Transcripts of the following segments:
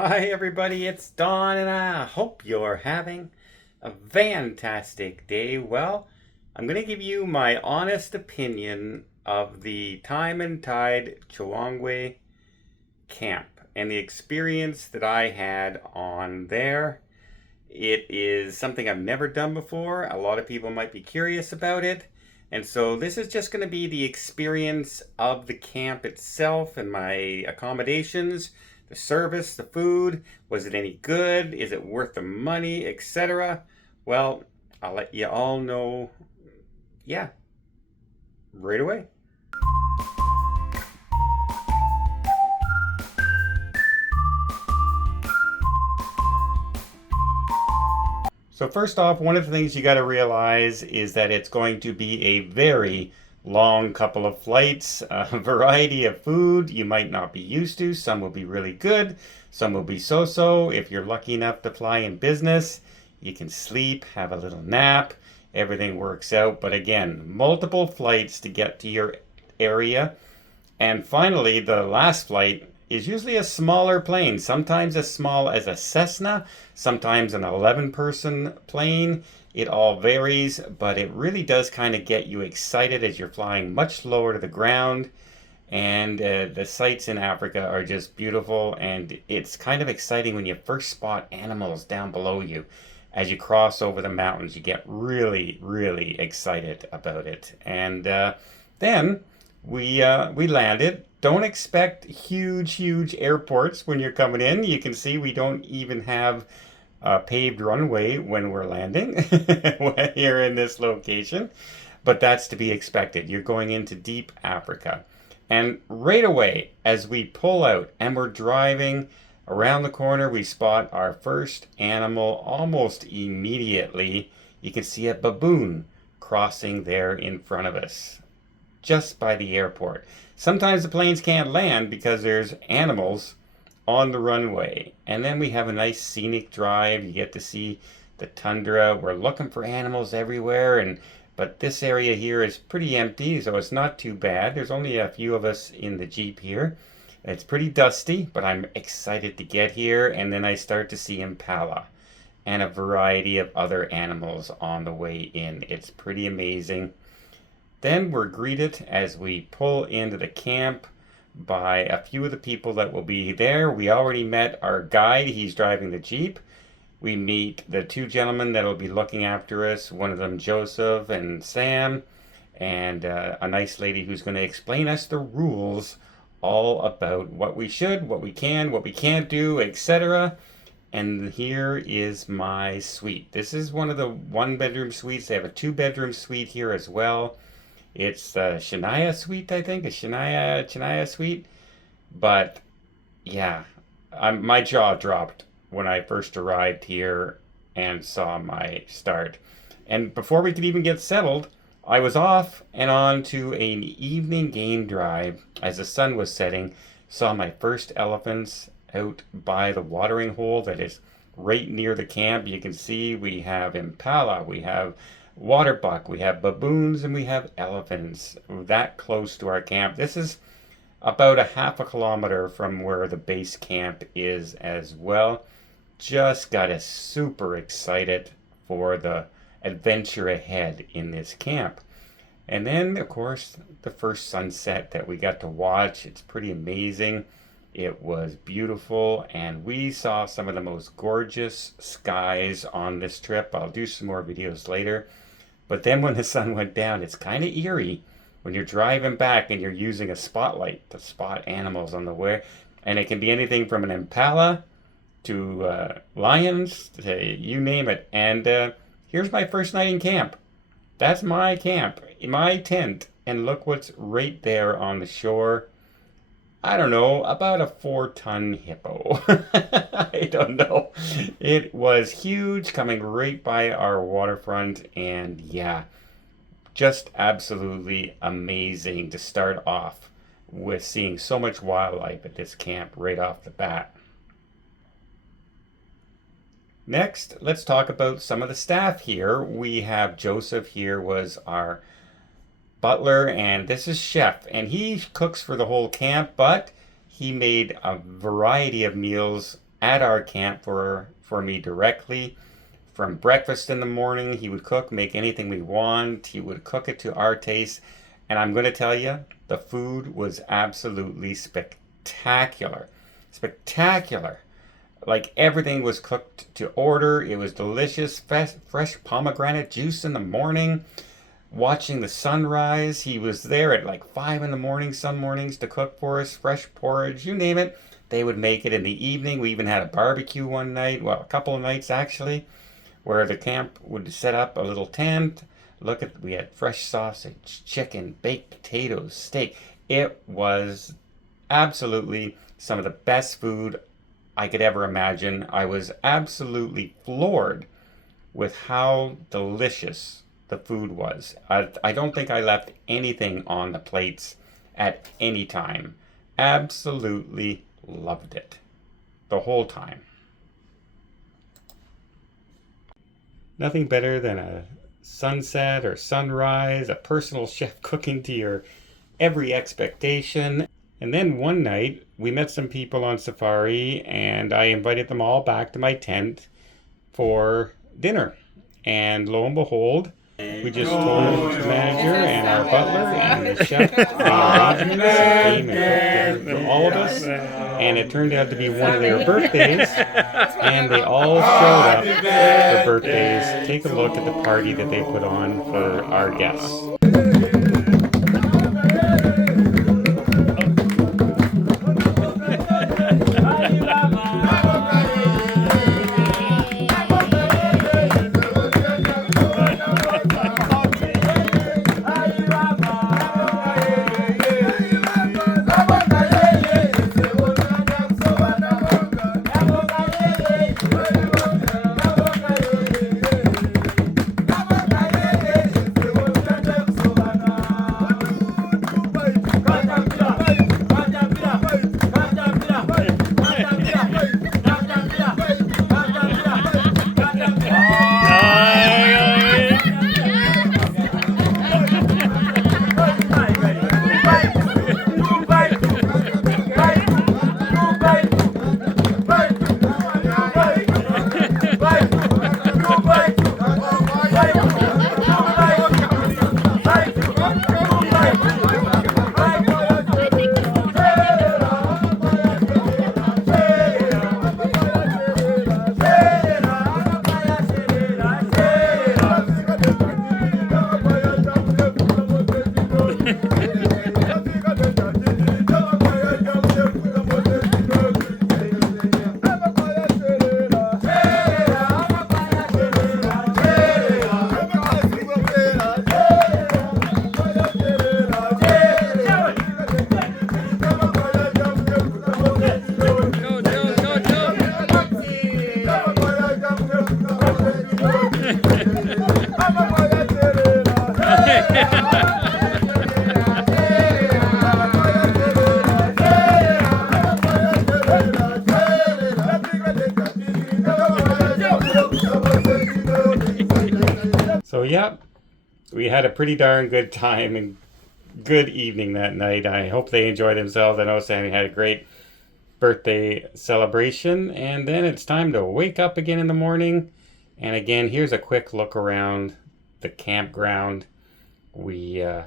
Hi, everybody, it's Don, and I hope you're having a fantastic day. Well, I'm going to give you my honest opinion of the Time and Tide Chongwe camp and the experience that I had on there. It is something I've never done before. A lot of people might be curious about it. And so this is just going to be the experience of the camp itself and my accommodations, the service, the food. Was it any good? Is it worth the money, etc.? Well, I'll let you all know, yeah, right away. So first off, one of the things you got to realize is that it's going to be a very long couple of flights, a variety of food you might not be used to. Some will be really good, some will be so-so. If you're lucky enough to fly in business, you can sleep, have a little nap, everything works out. But again, multiple flights to get to your area. And finally, the last flight is usually a smaller plane, sometimes as small as a Cessna, sometimes an 11-person plane. It all varies, but it really does kind of get you excited as you're flying much lower to the ground. And the sights in Africa are just beautiful, and it's kind of exciting when you first spot animals down below you. As you cross over the mountains, you get really, really excited about it. And then we landed. Don't expect huge airports when you're coming in. You can see we don't even have a paved runway when we're landing here in this location, but that's to be expected. You're going into deep Africa. And right away, as we pull out and we're driving around the corner, we spot our first animal almost immediately. You can see a baboon crossing there in front of us, just by the airport. Sometimes the planes can't land because there's animals on the runway. And then we have a nice scenic drive. You get to see the tundra. We're looking for animals everywhere, but this area here is pretty empty, so it's not too bad. There's only a few of us in the Jeep here. It's pretty dusty, but I'm excited to get here. And then I start to see impala and a variety of other animals on the way in. It's pretty amazing. Then we're greeted as we pull into the camp by a few of the people that will be there. We already met our guide. He's driving the Jeep. We meet the two gentlemen that will be looking after us, one of them Joseph and Sam, and a nice lady who's going to explain us the rules all about what we should, what we can, what we can't do, etc. And here is my suite. This is one of the one-bedroom suites. They have a two-bedroom suite here as well. It's the Shania suite, I think, a Shania suite. But yeah, my jaw dropped when I first arrived here and saw my start. And before we could even get settled, I was off and on to an evening game drive as the sun was setting. Saw my first elephants out by the watering hole that is right near the camp. You can see we have impala, we have waterbuck, we have baboons, and we have elephants that close to our camp. This is about a half a kilometer from where the base camp is as well. Just got us super excited for the adventure ahead in this camp. And then, of course, the first sunset that we got to watch, it's pretty amazing. It was beautiful, and we saw some of the most gorgeous skies on this trip. I'll do some more videos later. But then when the sun went down, it's kind of eerie when you're driving back and you're using a spotlight to spot animals on the way. And it can be anything from an impala to lions, to you name it. And here's my first night in camp. That's my camp, my tent. And look what's right there on the shore. I don't know, about a 4-ton hippo. I don't know. It was huge, coming right by our waterfront, and yeah, just absolutely amazing to start off with seeing so much wildlife at this camp right off the bat. Next, let's talk about some of the staff here. We have Joseph here, was our butler, and this is chef, and he cooks for the whole camp, but he made a variety of meals at our camp for me directly. From breakfast in the morning, he would cook, make anything we want. He would cook it to our taste. And I'm going to tell you, the food was absolutely spectacular. Spectacular. Like everything was cooked to order. It was delicious. Fresh pomegranate juice in the morning. Watching the sunrise. He was there at like 5 in the morning some mornings to cook for us. Fresh porridge, you name it. They would make it in the evening. We even had a barbecue one night. Well, a couple of nights actually, where the camp would set up a little tent. We had fresh sausage, chicken, baked potatoes, steak. It was absolutely some of the best food I could ever imagine. I was absolutely floored with how delicious the food was. I don't think I left anything on the plates at any time. Absolutely loved it the whole time. Nothing better than a sunset or sunrise, a personal chef cooking to your every expectation. And then one night, we met some people on safari, and I invited them all back to my tent for dinner. And lo and behold, we just told the manager and our butler and the chef the arrangements came and cooked for all of us. And it turned out to be one of their birthdays, and they all showed up for birthdays. Take a look at the party that they put on for our guests. So yeah, we had a pretty darn good time and good evening that night. I hope they enjoyed themselves. I know Sammy had a great birthday celebration. And then it's time to wake up again in the morning. And again, here's a quick look around the campground. I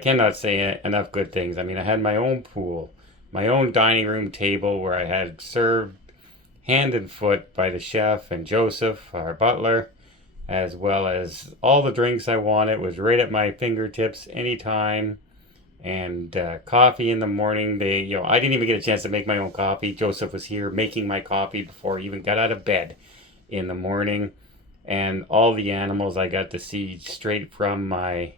cannot say enough good things. I mean, I had my own pool, my own dining room table where I had served hand and foot by the chef and Joseph, our butler, as well as all the drinks I wanted was right at my fingertips anytime. And coffee in the morning. I didn't even get a chance to make my own coffee. Joseph was here making my coffee before I even got out of bed in the morning. And all the animals I got to see straight from my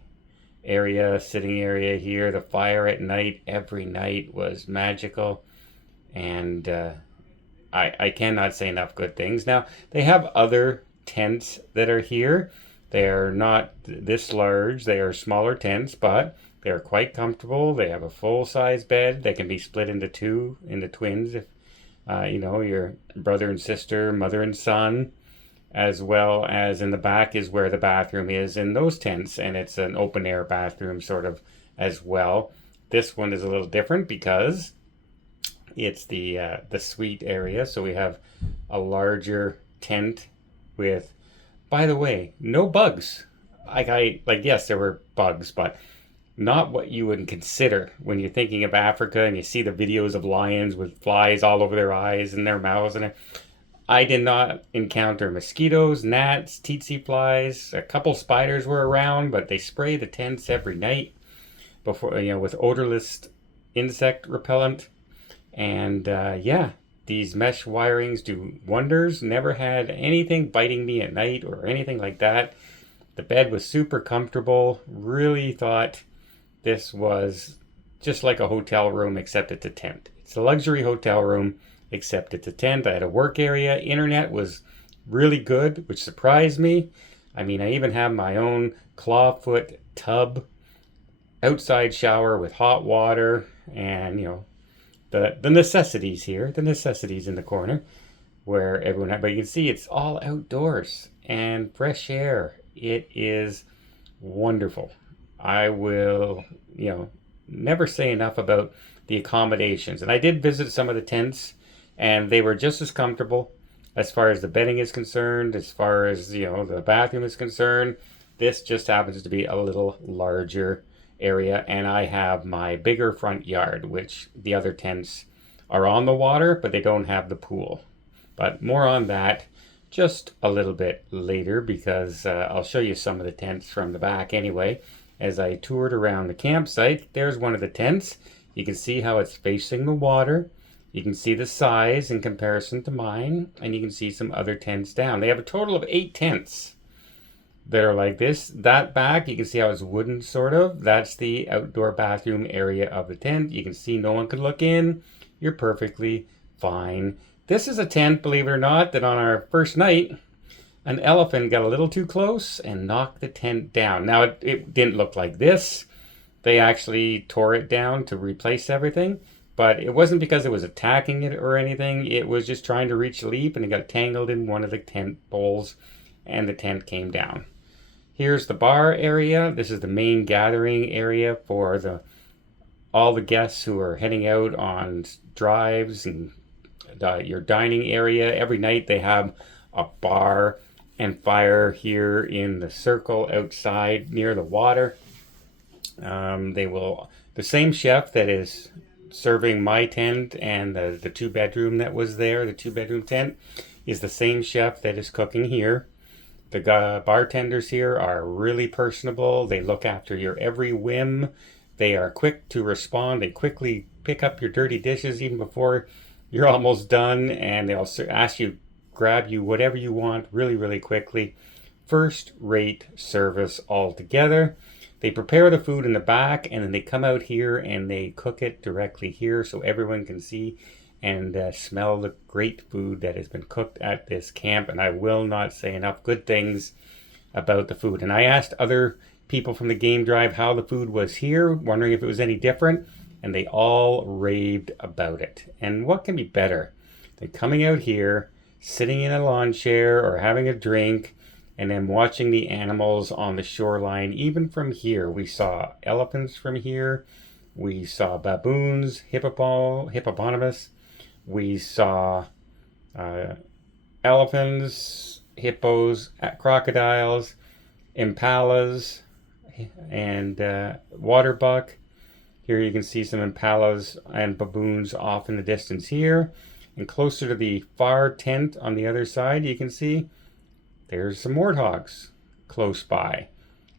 sitting area here. The fire at night, every night was magical. And I cannot say enough good things. Now, they have other tents that are here. They are not this large. They are smaller tents, but they're quite comfortable. They have a full-size bed. They can be split into two, into twins, if your brother and sister, mother and son, as well as in the back is where the bathroom is in those tents, and it's an open-air bathroom sort of as well. This one is a little different because It's the suite area. So we have a larger tent with, by the way, no bugs. Like yes, there were bugs, but not what you would consider when you're thinking of Africa and you see the videos of lions with flies all over their eyes and their mouths. And I did not encounter mosquitoes, gnats, tsetse flies. A couple spiders were around, but they spray the tents every night before, with odorless insect repellent. And yeah, these mesh wirings do wonders. Never had anything biting me at night or anything like that. The bed was super comfortable. Really thought this was just like a hotel room, except it's a tent. It's a luxury hotel room, except it's a tent. I had a work area. Internet was really good, which surprised me. I mean, I even have my own clawfoot tub, outside shower with hot water, and the necessities here, the necessities in the corner where everyone, but you can see it's all outdoors and fresh air. It is wonderful. I will, never say enough about the accommodations. And I did visit some of the tents, and they were just as comfortable as far as the bedding is concerned, as far as, the bathroom is concerned. This just happens to be a little larger area, and I have my bigger front yard, which the other tents are on the water, but they don't have the pool. But more on that just a little bit later, because I'll show you some of the tents from the back anyway. As I toured around the campsite, there's one of the tents. You can see how it's facing the water. You can see the size in comparison to mine, and you can see some other tents down. They have a total of 8 tents that are like this. That back, you can see how it's wooden, sort of. That's the outdoor bathroom area of the tent. You can see no one could look in. You're perfectly fine. This is a tent, believe it or not, that on our first night, an elephant got a little too close and knocked the tent down. Now, it didn't look like this. They actually tore it down to replace everything, but it wasn't because it was attacking it or anything. It was just trying to reach a leap, and it got tangled in one of the tent poles, and the tent came down. Here's the bar area. This is the main gathering area for all the guests who are heading out on drives, and your dining area. Every night they have a bar and fire here in the circle outside near the water. The same chef that is serving my tent and the 2-bedroom that was there, the 2-bedroom tent, is the same chef that is cooking here. The bartenders here are really personable. They look after your every whim. They are quick to respond. They quickly pick up your dirty dishes even before you're almost done, and they'll ask you, grab you whatever you want really, really quickly. First rate service altogether. They prepare the food in the back, and then they come out here and they cook it directly here so everyone can see and smell the great food that has been cooked at this camp. And I will not say enough good things about the food. And I asked other people from the game drive how the food was here, wondering if it was any different, and they all raved about it. And what can be better than coming out here, sitting in a lawn chair or having a drink, and then watching the animals on the shoreline. Even from here, we saw elephants from here. We saw baboons, hippopotamus. We saw elephants, hippos, crocodiles, impalas, and water buck. Here you can see some impalas and baboons off in the distance here. And closer to the far tent on the other side, you can see there's some warthogs close by.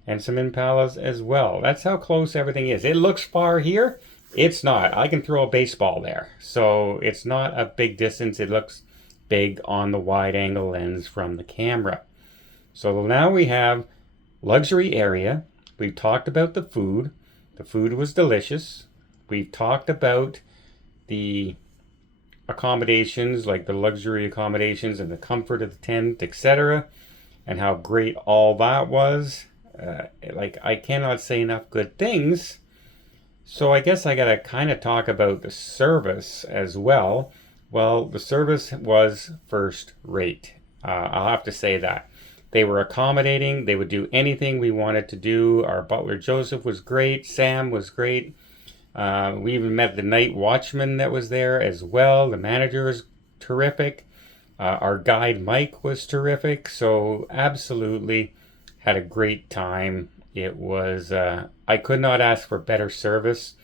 And some impalas as well. That's how close everything is. It looks far here. It's not. I can throw a baseball there. So it's not a big distance. It looks big on the wide angle lens from the camera. So now we have luxury area. We've talked about the food. The food was delicious. We've talked about the accommodations, like the luxury accommodations and the comfort of the tent, etc., and how great all that was. I cannot say enough good things. So I guess I gotta kind of talk about the service as well. Well, the service was first rate. I'll have to say that. They were accommodating. They would do anything we wanted to do. Our butler Joseph was great. Sam was great. We even met the night watchman that was there as well. The manager was terrific. Our guide Mike was terrific. So absolutely had a great time. It was, I could not ask for better service.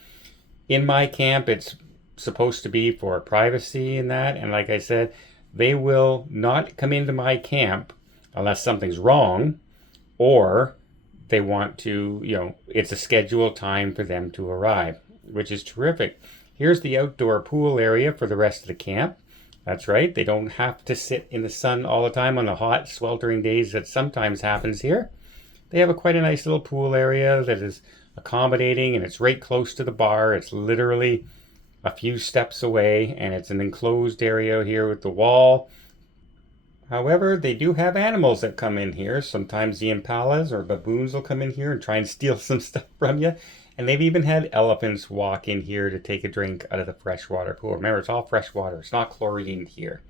In my camp, it's supposed to be for privacy and that. And like I said, they will not come into my camp unless something's wrong or they want to, it's a scheduled time for them to arrive, which is terrific. Here's the outdoor pool area for the rest of the camp. That's right, they don't have to sit in the sun all the time on the hot, sweltering days that sometimes happens here. They have quite a nice little pool area that is accommodating, and it's right close to the bar. It's literally a few steps away, and it's an enclosed area here with the wall. However, they do have animals that come in here. Sometimes the impalas or baboons will come in here and try and steal some stuff from you. And they've even had elephants walk in here to take a drink out of the freshwater pool. Remember, it's all fresh water. It's not chlorined here.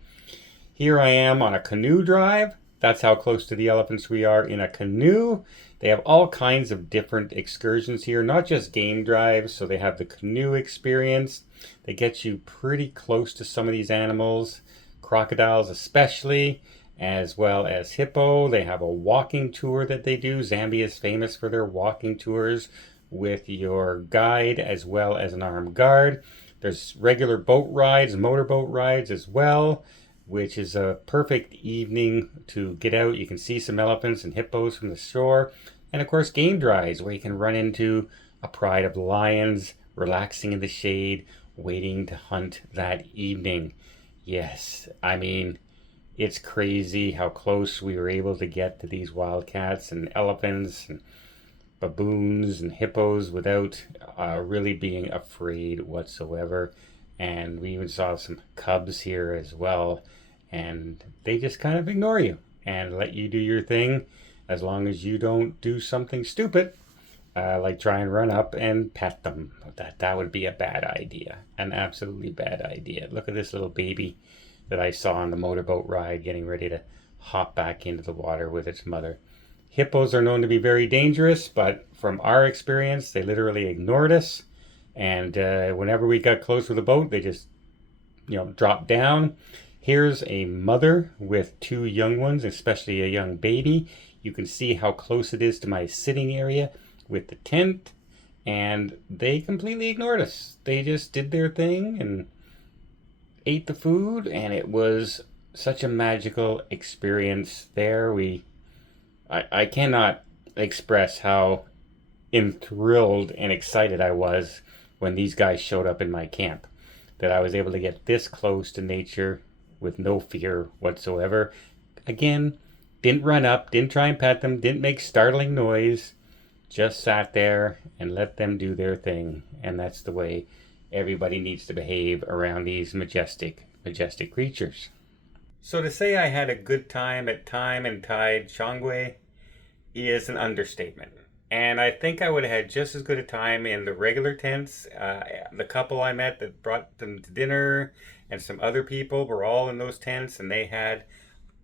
Here I am on a canoe drive. That's how close to the elephants we are in a canoe. They have all kinds of different excursions here, not just game drives. So they have the canoe experience. They get you pretty close to some of these animals, crocodiles especially, as well as hippo. They have a walking tour that they do. Zambia is famous for their walking tours with your guide as well as an armed guard. There's regular boat rides, motorboat rides as well, which is a perfect evening to get out. You can see some elephants and hippos from the shore. And of course, game drives where you can run into a pride of lions, relaxing in the shade, waiting to hunt that evening. Yes, I mean, it's crazy how close we were able to get to these wildcats and elephants and baboons and hippos without really being afraid whatsoever. And we even saw some cubs here as well, and they just kind of ignore you and let you do your thing as long as you don't do something stupid, like try and run up and pet them. That would be a bad idea, an absolutely bad idea. Look at this little baby that I saw on the motorboat ride getting ready to hop back into the water with its mother. Hippos are known to be very dangerous, but from our experience, they literally ignored us. And whenever we got close with the boat, they just, dropped down. Here's a mother with two young ones, especially a young baby. You can see how close it is to my sitting area with the tent. And they completely ignored us. They just did their thing and ate the food. And it was such a magical experience there. I cannot express how enthralled and excited I was when these guys showed up in my camp, that I was able to get this close to nature with no fear whatsoever. Again, didn't run up, didn't try and pet them, didn't make startling noise, just sat there and let them do their thing. And that's the way everybody needs to behave around these majestic creatures. So to say I had a good time at Time and Tide Chongwe is an understatement. And I think I would have had just as good a time in the regular tents. The couple I met that brought them to dinner and some other people were all in those tents, and they had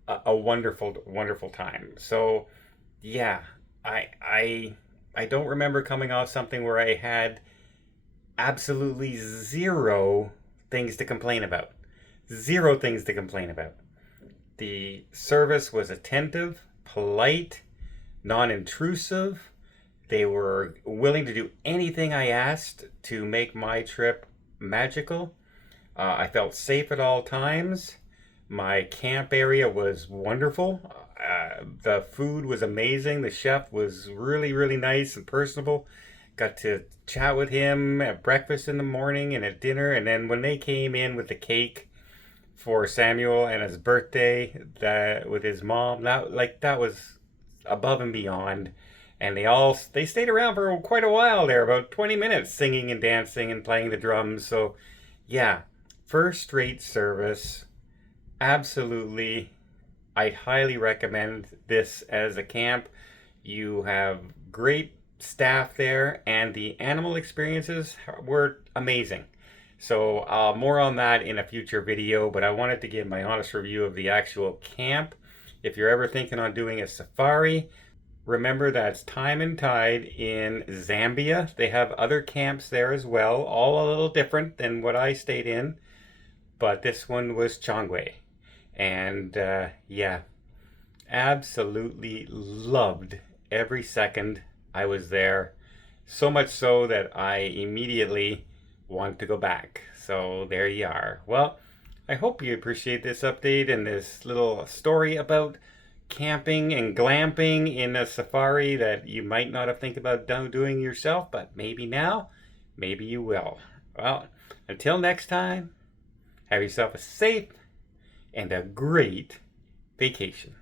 a wonderful, wonderful time. So yeah, I don't remember coming off something where I had absolutely zero things to complain about. Zero things to complain about. The service was attentive, polite, non-intrusive. They were willing to do anything I asked to make my trip magical. I felt safe at all times. My camp area was wonderful. The food was amazing. The chef was really, really nice and personable. Got to chat with him at breakfast in the morning and at dinner. And then when they came in with the cake for Samuel and his birthday, that with his mom, that was above and beyond. And they stayed around for quite a while there, about 20 minutes, singing and dancing and playing the drums. So yeah, first-rate service. Absolutely, I'd highly recommend this as a camp. You have great staff there, and the animal experiences were amazing. So more on that in a future video, but I wanted to give my honest review of the actual camp. If you're ever thinking on doing a safari, Remember, that's Time and Tide in Zambia. They have other camps there as well, all a little different than what I stayed in, but this one was Chongwe. And yeah, absolutely loved every second I was there. So much so that I immediately want to go back. So there you are. Well, I hope you appreciate this update and this little story about camping and glamping in a safari that you might not have think about doing yourself, but maybe now, maybe you will. Well, until next time, have yourself a safe and a great vacation.